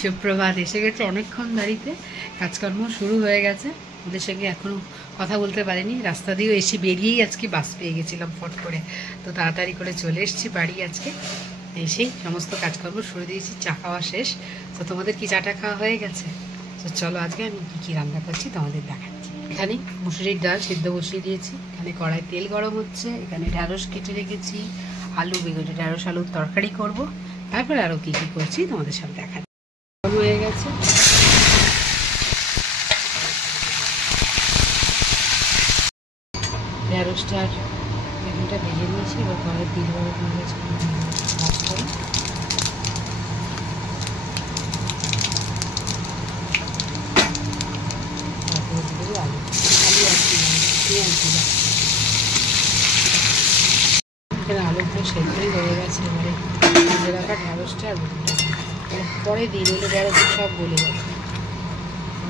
সুপ্রভাত। এসে গেছে অনেকক্ষণ বাড়িতে, কাজকর্ম শুরু হয়ে গেছে। ওদের সঙ্গে এখনও কথা বলতে পারিনি। রাস্তা দিয়েও এসে বেরিয়েই আজকে বাস পেয়ে গেছিলাম ফট করে, তো তাড়াতাড়ি করে চলে এসেছি বাড়ি। আজকে এসেই সমস্ত কাজকর্ম শুরু দিয়েছি, চা খাওয়া শেষ। তো তোমাদের কি চাটা খাওয়া হয়ে গেছে? তো চলো আজকে আমি কী রান্না করছি তোমাদের দেখাচ্ছি। এখানে মুসুরির ডাল সিদ্ধ বসিয়ে দিয়েছি, এখানে কড়াই তেল গরম হচ্ছে, এখানে ঢ্যাঁড়স কেটে রেখেছি, আলু বেগুনি ঢ্যাঁড়স আলুর তরকারি করব। তারপরে আরও কী কী করছি তোমাদের সাথে দেখাচ্ছি। হয়ে গেছে, ঢ্যাঁড়সটা আর বেগুনটা ভেজে নিয়েছি। এবার ঘরে দিল ভাজ করে তারপরে দেবো আলু আর পেঁয়াজ দিলাম। এখানে আলুগুলো সেদ্ধই হয়ে গেছে। এবারে ভেজে রাখা ঢ্যাঁড়সটা আর বেগুনটা পরে দিয়ে দিলে ঢ্যাঁড়স সব গলে যাবে।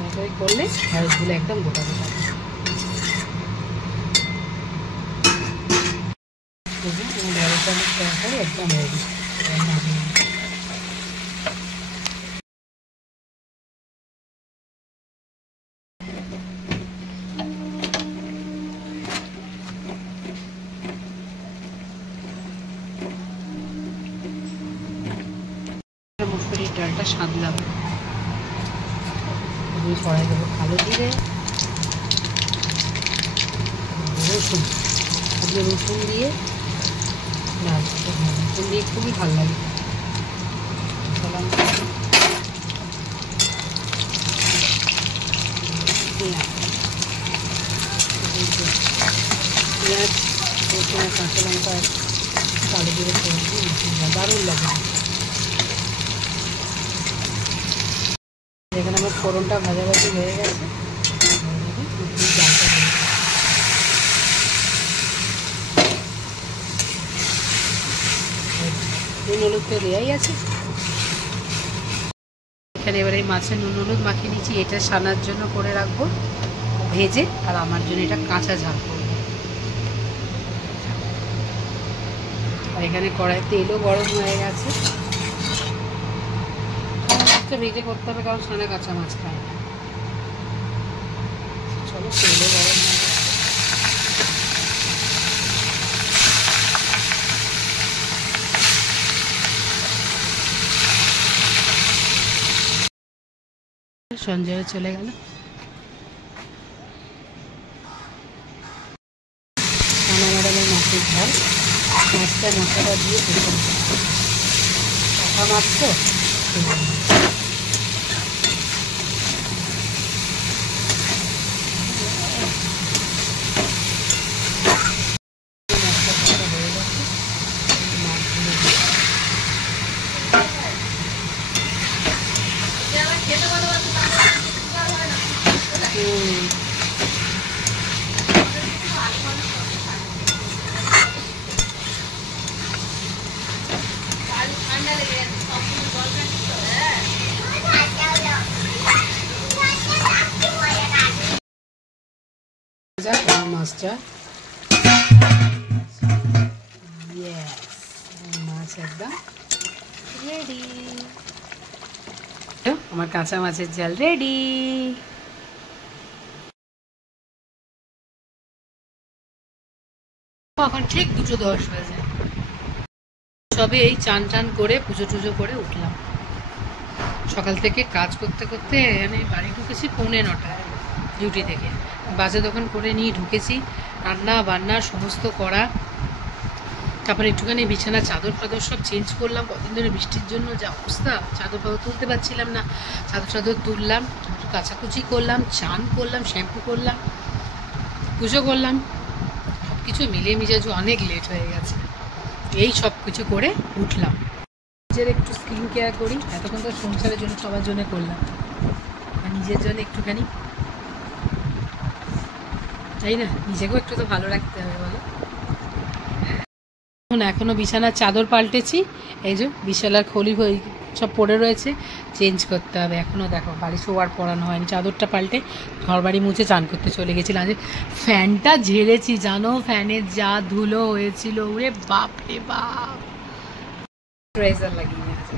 এভাবে করলে ঢ্যাঁড়সগুলো একদম গোটা গোটা। ঢ্যাঁড়স আলুর তরকারি একদম রেডি। মুসুরির ডালটা সাদলাম, কড়াই দেবো কালো জিরে, রসুন। আজকে রসুন দিয়ে রসুন দিয়ে খুবই ভালো লাগে। পেঁয়াজ রসুন আর কাঁচা লঙ্কা কালো জিরে দারুণ লাগে। এখানে আমার ফোড়নটা ভাজাভাজি হয়ে গেছে। নুন হলুদ তো দেওয়াই আছে এখানে। এবার এই মাছের নুন হলুদ মাখিয়ে নিচ্ছি, এটা সানার জন্য করে রাখবো ভেজে, আর আমার জন্য এটা কাঁচা ঝাল করবো। আর এখানে কড়াই তেলও গরম হয়ে গেছে। ভেজে করতে হবে, কারণ সানা কাঁচা মাছ খায় না। চলো তেলও গরম হয়ে গেছে। সঞ্জয় চলে গেল। সানা ম্যাডামের মাছের ঝাল, মাছটা মশলা দিয়ে কাঁচা মাছ তো মাছটা মাছ একদম রেডি। আমার কাঁচা মাছের ঝাল রেডি। এখন ঠিক 2:10 বাজে। সবে এই চান টান করে পুজো টুজো করে উঠলাম। সকাল থেকে কাজ করতে করতে মানে বাড়ি ঢুকেছি 8:45 ডিউটি থেকে। বাজে দোকান করে নিয়ে ঢুকেছি, রান্না বান্না সমস্ত করা। তারপরে একটুখানি বিছানা চাদর ফাদর সব চেঞ্জ করলাম। কদিন ধরে বৃষ্টির জন্য যা অবস্থা, চাদর ফাদর তুলতে পারছিলাম না। চাদর তুললাম, একটু কাচাকুচি করলাম, চান করলাম, শ্যাম্পু করলাম, পুজো করলাম। সব কিছু মিলিয়ে মিজাজু অনেক লেট হয়ে গেছে। এই সব কিছু করে উঠলাম। নিজের একটু স্কিন কেয়ার করি, এতক্ষণ তো সংসারের জন্য সবার জন্য করলাম, আর নিজের জন্য একটুখানি, তাই না? নিজেকেও একটু তো ভালো রাখতে হবে বলো। এখনও বিছানার চাদর পাল্টেছি, এই যে বিছানার খলি সব পড়ে রয়েছে, চেঞ্জ করতে হবে। এখনও দেখো বাড়ি শোয়ার পরানো হয়নি। চাদরটা পাল্টে ঘর বাড়ি মুছে চান করতে চলে গেছিলাম। আজ ফ্যানটা ঝেড়েছি জানো, ফ্যানের যা ধুলো হয়েছিল, ওরে বাপ রে বাপ। ট্রেজার লাগিয়ে নিয়ে আছে।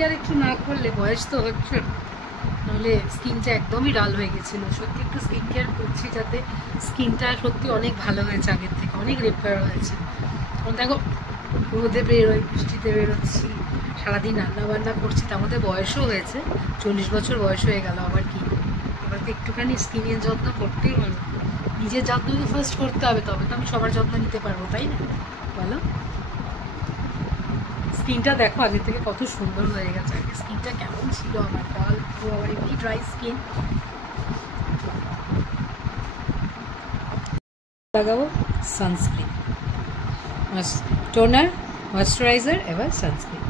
কেয়ার একটু না করলে, বয়স তো হচ্ছে, নাহলে স্কিনটা একদমই ডাল হয়ে গেছিলো। সত্যি একটু স্কিন কেয়ার করছি যাতে স্কিনটা সত্যি অনেক ভালো হয়েছে, আগের থেকে অনেক রিপেয়ার হয়েছে। তখন দেখো রোদে বেরোই, বৃষ্টিতে বেরোচ্ছি, সারাদিন রান্না বান্না করছি, তার মধ্যে বয়সও হয়েছে, 40 বছর বয়স হয়ে গেল। আবার কি, এবার তো একটুখানি স্কিনের যত্ন করতেই হলো। নিজের যত্ন তো ফার্স্ট করতে হবে, তবে তো আমি সবার যত্ন নিতে পারবো, তাই না বলো? স্কিনটা দেখো আগের থেকে কত সুন্দর হয়ে গেছে। আগে স্কিনটা কেমন ছিল আমার, ডাল, আবার এমনি ড্রাই স্কিন। লাগাবো সানস্ক্রিন, টোনার, ময়শ্চারাইজার, এবার sunscreen.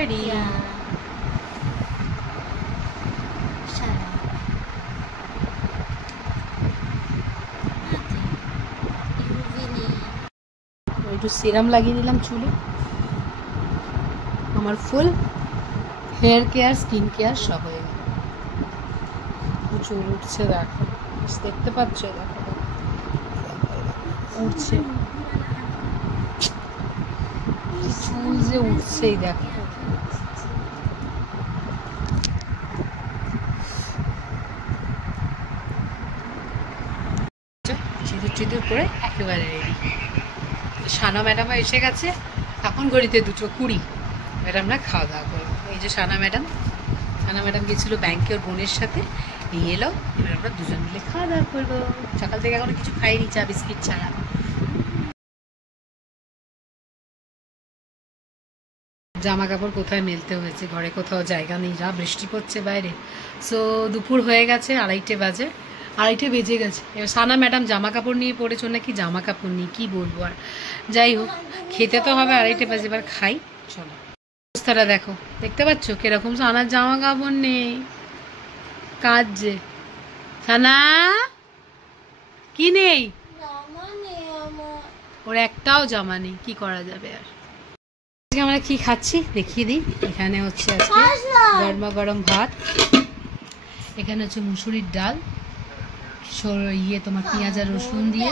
Ready. Yeah. Shut up. Nothing. You really. একটু সিরাম লাগিয়ে দিলাম চুলে। আমার ফুল হেয়ার কেয়ার, স্কিন কেয়ার সব হয়ে গেল। চুল উঠছে দেখো, দেখতে পাচ্ছ? দেখো উঠছে, চুল যে উঠছেই দেখো। চিদুর চিদুর করে একেবারে রেডি। সানা ম্যাডামও এসে গেছে, এখন ঘড়িতে 2:20। ম্যাডামরা খাওয়া দাওয়া করবো। এই যে সানা ম্যাডাম গেছিলো ব্যাংকে ওর বোনের সাথে, এই এলো, এবার আমরা দুজন মিলে খাওয়া দাওয়া করবো। সকাল থেকে এখনো কিছু খাইনি, চা বিস্কিট ছাড়া। জামা কাপড় কোথায় মেলতে হয়েছে, ঘরে কোথাও জায়গা নেই, যা বৃষ্টি পড়ছে বাইরে। সো দুপুর হয়ে গেছে, 2:30 বাজে, 2:30 বেজে গেছে। এবার সানা ম্যাডাম জামা কাপড় নিয়ে পড়েছ নাকি, জামা কাপড় নিয়ে কি বলবো আর। যাই হোক, খেতে তো হবে, 2:30 বাজে, এবার খাই চলো। অবস্থাটা দেখো, দেখতে পাচ্ছ কিরকম, সানার জামা কাপড় নেই, কাজ যে। সানা কি নেই, ওর একটাও জামা নেই, কি করা যাবে আর। আজকে আমরা কি খাচ্ছি দেখিয়ে দিই। এখানে হচ্ছে আজকে গরমা গরম ভাত, এখানে হচ্ছে মুসুরির ডাল, তোমার পেঁয়াজ আর রসুন দিয়ে,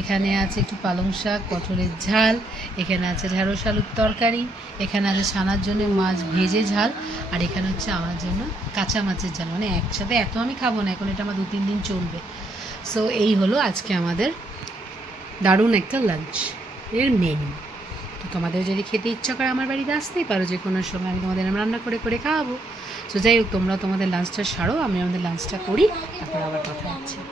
এখানে আছে একটু পালং শাক, পটলের ঝাল, এখানে আছে ঢেঁড়স আলুর তরকারি, এখানে আছে সানার জন্য মাছ ভেজে ঝাল, আর এখানে হচ্ছে আমার জন্য কাঁচা মাছের ঝাল। মানে একসাথে এত আমি খাবো না, এখন এটা আমার 2-3 দিন চলবে। সো এই হলো আজকে আমাদের দারুণ একটা লাঞ্চ এর মেনু। তো তোমাদের যদি খেতে ইচ্ছা করে আমার বাড়িতে আসতেই পারো, যে কোনো সময় আমি তোমাদের রান্না করে করে খাওয়াবো। সো যাই হোক, তোমরা তোমাদের লাঞ্চটা সারো, আমি আমাদের লাঞ্চটা করি, তারপর আবার কথা হচ্ছে।